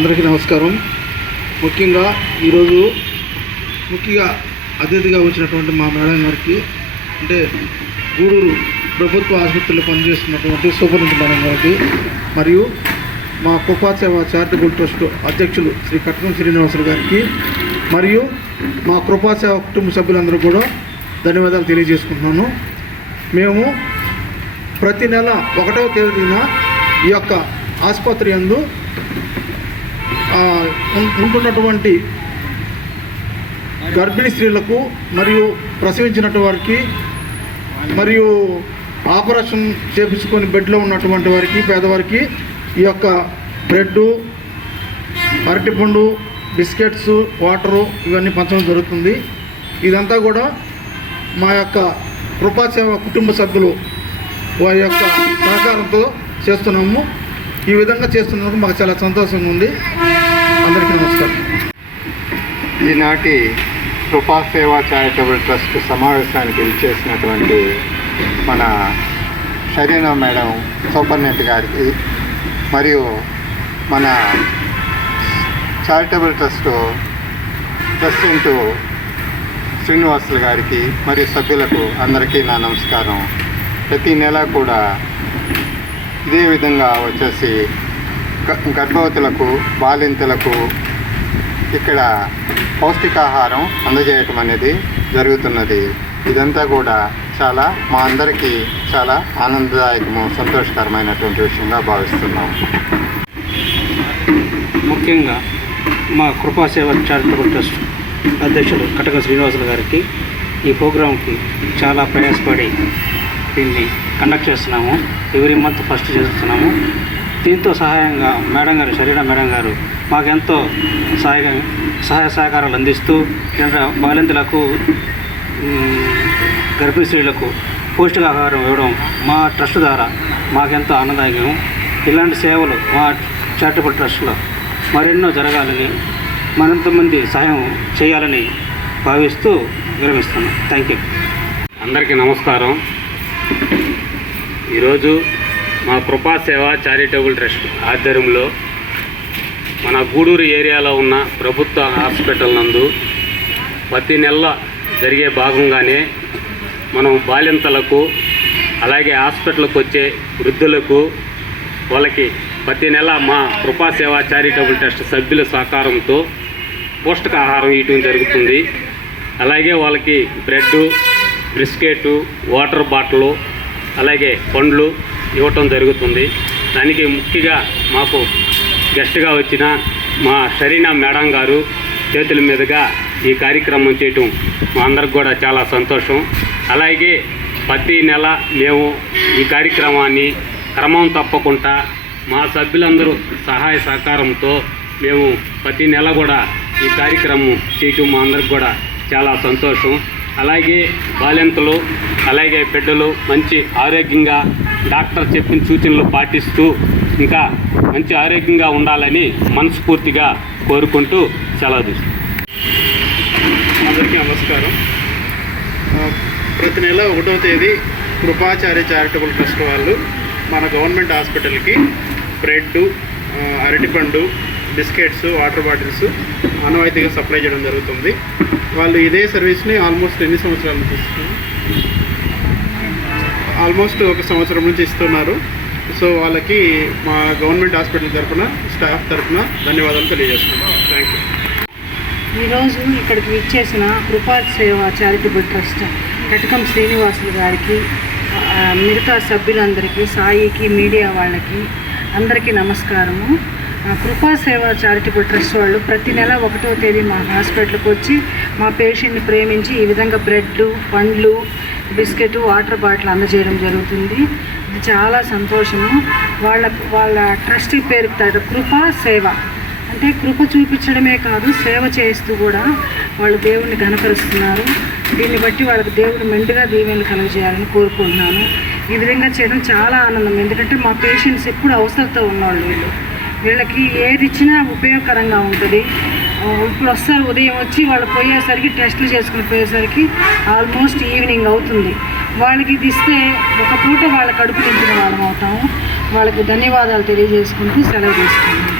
అందరికీ నమస్కారం. ముఖ్యంగా ఈరోజు ముఖ్యంగా అతిథిగా వచ్చినటువంటి మా మేడం గారికి అంటే గూడూరు ప్రభుత్వ ఆసుపత్రిలో పనిచేస్తున్నటువంటి సూపరింటెండెంట్ మేడం గారికి మరియు మా కృపా సేవ చారిటబుల్ ట్రస్ట్ అధ్యక్షులు శ్రీ కట్నం శ్రీనివాసులు గారికి మరియు మా కృపా సేవ కుటుంబ సభ్యులందరూ కూడా ధన్యవాదాలు తెలియజేసుకుంటున్నాను. మేము ప్రతి నెల ఒకటవ తేదీన ఈ యొక్క ఆసుపత్రి అందు ఉంటున్నటువంటి గర్భిణీ స్త్రీలకు మరియు ప్రసవించినటువంటి వారికి మరియు ఆపరేషన్ చేపించుకొని బెడ్లో ఉన్నటువంటి వారికి పేదవారికి ఈ యొక్క బ్రెడ్ అరటిపండు బిస్కెట్స్ వాటరు ఇవన్నీ పంచడం జరుగుతుంది. ఇదంతా కూడా మా యొక్క కృపాసేవ కుటుంబ సభ్యులు వారి యొక్క సహకారంతో చేస్తున్నాము. ఈ విధంగా చేస్తున్నందుకు మాకు చాలా సంతోషంగా ఉంది. అందరికీ నమస్కారం. ఈనాటి కృపా సేవా చారిటబుల్ ట్రస్ట్ సమావేశానికి ఇచ్చేసినటువంటి మన షరీనా మేడం సూపర్నెంట్ గారికి మరియు మన చారిటబుల్ ట్రస్ట్ ప్రెసిడెంట్ శ్రీనివాసులు గారికి మరియు సభ్యులకు అందరికీ నా నమస్కారం. ప్రతి నెల కూడా ఇదే విధంగా వచ్చేసి గర్భవతులకు బాలింతలకు ఇక్కడ పౌష్టికాహారం అందజేయటం అనేది జరుగుతున్నది. ఇదంతా కూడా చాలా మా అందరికీ చాలా ఆనందదాయకము సంతోషకరమైనటువంటి విషయంగా భావిస్తున్నాం. ముఖ్యంగా మా కృపాసేవ చారిటబుల్ ట్రస్ట్ అధ్యక్షులు కటక శ్రీనివాసులు గారికి ఈ ప్రోగ్రాంకి చాలా ప్రయాసపడి దీన్ని కండక్ట్ చేస్తున్నాము. ఎవ్రీ మంత్ ఫస్ట్ చేస్తున్నాము. దీంతో సహాయంగా మేడం గారు శరీర మేడం గారు మాకెంతో సహాయ సహాయ సహకారాలు అందిస్తూ ఇంకా బాలింతలకు గర్భిణీ స్త్రీలకు పౌష్టికాహారం ఇవ్వడం మా ట్రస్ట్ ద్వారా మాకెంతో ఆనందదాయకం. ఇలాంటి సేవలు మా చారిటబుల్ ట్రస్ట్లో మరెన్నో జరగాలని మరింతమంది సహాయం చేయాలని భావిస్తూ విరమిస్తున్నాను థ్యాంక్ యూ అందరికీ నమస్కారం. ఈరోజు మా కృపా సేవ చారిటబుల్ ట్రస్ట్ ఆధ్వర్యంలో మన గూడూరు ఏరియాలో ఉన్న ప్రభుత్వ హాస్పిటల్ నందు ప్రతి నెల జరిగే భాగంగానే మనం బాలింతలకు అలాగే హాస్పిటల్కి వచ్చే వృద్ధులకు వాళ్ళకి ప్రతి నెల మా కృపా సేవ చారిటబుల్ ట్రస్ట్ సభ్యుల సహకారంతో పోషకాహారం ఇవ్వటం జరుగుతుంది. అలాగే వాళ్ళకి బ్రెడ్ బిస్కెట్ వాటర్ బాటిల్ అలాగే పండ్లు ఇవ్వటం జరుగుతుంది. దానికి ముఖ్యంగా మాకు గెస్ట్గా వచ్చిన మా షరీనా మేడం గారు చేతుల మీదుగా ఈ కార్యక్రమం చేయటం మా అందరికి కూడా చాలా సంతోషం. అలాగే ప్రతి నెల మేము ఈ కార్యక్రమాన్ని క్రమం తప్పకుండా మా సభ్యులందరూ సహాయ సహకారంతో మేము ప్రతి నెల కూడా ఈ కార్యక్రమం చేయటం మా అందరికి కూడా చాలా సంతోషం. అలాగే బాలింతలు అలాగే బిడ్డలు మంచి ఆరోగ్యంగా డాక్టర్ చెప్పిన సూచనలు పాటిస్తూ ఇంకా మంచి ఆరోగ్యంగా ఉండాలని మనస్ఫూర్తిగా కోరుకుంటూ సెలవు అందరికీ నమస్కారం. ప్రతి నెల ఒకటో తేదీ కృపాచార్య చారిటబుల్ ట్రస్ట్ వాళ్ళు మన గవర్నమెంట్ హాస్పిటల్కి బ్రెడ్ అరటిపండు బిస్కెట్స్ వాటర్ బాటిల్స్ ఆనవాయితీగా సప్లై చేయడం జరుగుతుంది. వాళ్ళు ఇదే సర్వీస్ని ఆల్మోస్ట్ ఎన్ని సంవత్సరాలు తీసుకున్నారు? ఆల్మోస్ట్ ఒక సంవత్సరం నుంచి ఇస్తున్నారు. సో వాళ్ళకి మా గవర్నమెంట్ హాస్పిటల్ తరఫున స్టాఫ్ తరఫున ధన్యవాదాలు తెలియజేస్తున్నాం. థ్యాంక్ యూ ఈరోజు ఇక్కడికి ఇచ్చేసిన కృపా సేవ చారిటబుల్ ట్రస్ట్ కటకం శ్రీనివాసులు గారికి మిగతా సభ్యులందరికీ సాయికి మీడియా వాళ్ళకి అందరికీ నమస్కారము. కృపా సేవ చారిటబుల్ ట్రస్ట్ వాళ్ళు ప్రతి నెల ఒకటో తేదీ మా హాస్పిటల్కి వచ్చి మా పేషెంట్ని ప్రేమించి ఈ విధంగా బ్రెడ్ పండ్లు బిస్కెట్ వాటర్ బాటిల్ అందజేయడం జరుగుతుంది. ఇది చాలా సంతోషము. వాళ్ళ వాళ్ళ ట్రస్ట్ పేరు కృప సేవ. అంటే కృప చూపించడమే కాదు సేవ చేస్తూ కూడా వాళ్ళు దేవుణ్ణి కనపరుస్తున్నారు దీన్ని బట్టి వాళ్ళకి దేవుడు మెండుగా దీవెనలు కలుగజేయాలని కోరుకుంటున్నాను. ఈ విధంగా చేయడం చాలా ఆనందం. ఎందుకంటే మా పేషెంట్స్ ఎప్పుడు అవసరంతో ఉన్నవాళ్ళు వీళ్ళు. వీళ్ళకి ఏది ఇచ్చినా ఉపయోగకరంగా ఉంటుంది. ఇప్పుడు వస్తారు ఉదయం వచ్చి వాళ్ళు పోయేసరికి టెస్టులు చేసుకుని పోయేసరికి ఆల్మోస్ట్ ఈవినింగ్ అవుతుంది వాళ్ళకి ఇది ఇస్తే ఒక పూట వాళ్ళ కడుపు నింపిన వాళ్ళం అవుతాము వాళ్ళకు ధన్యవాదాలు తెలియజేసుకుంటూ సెలవు తీసుకుంటాం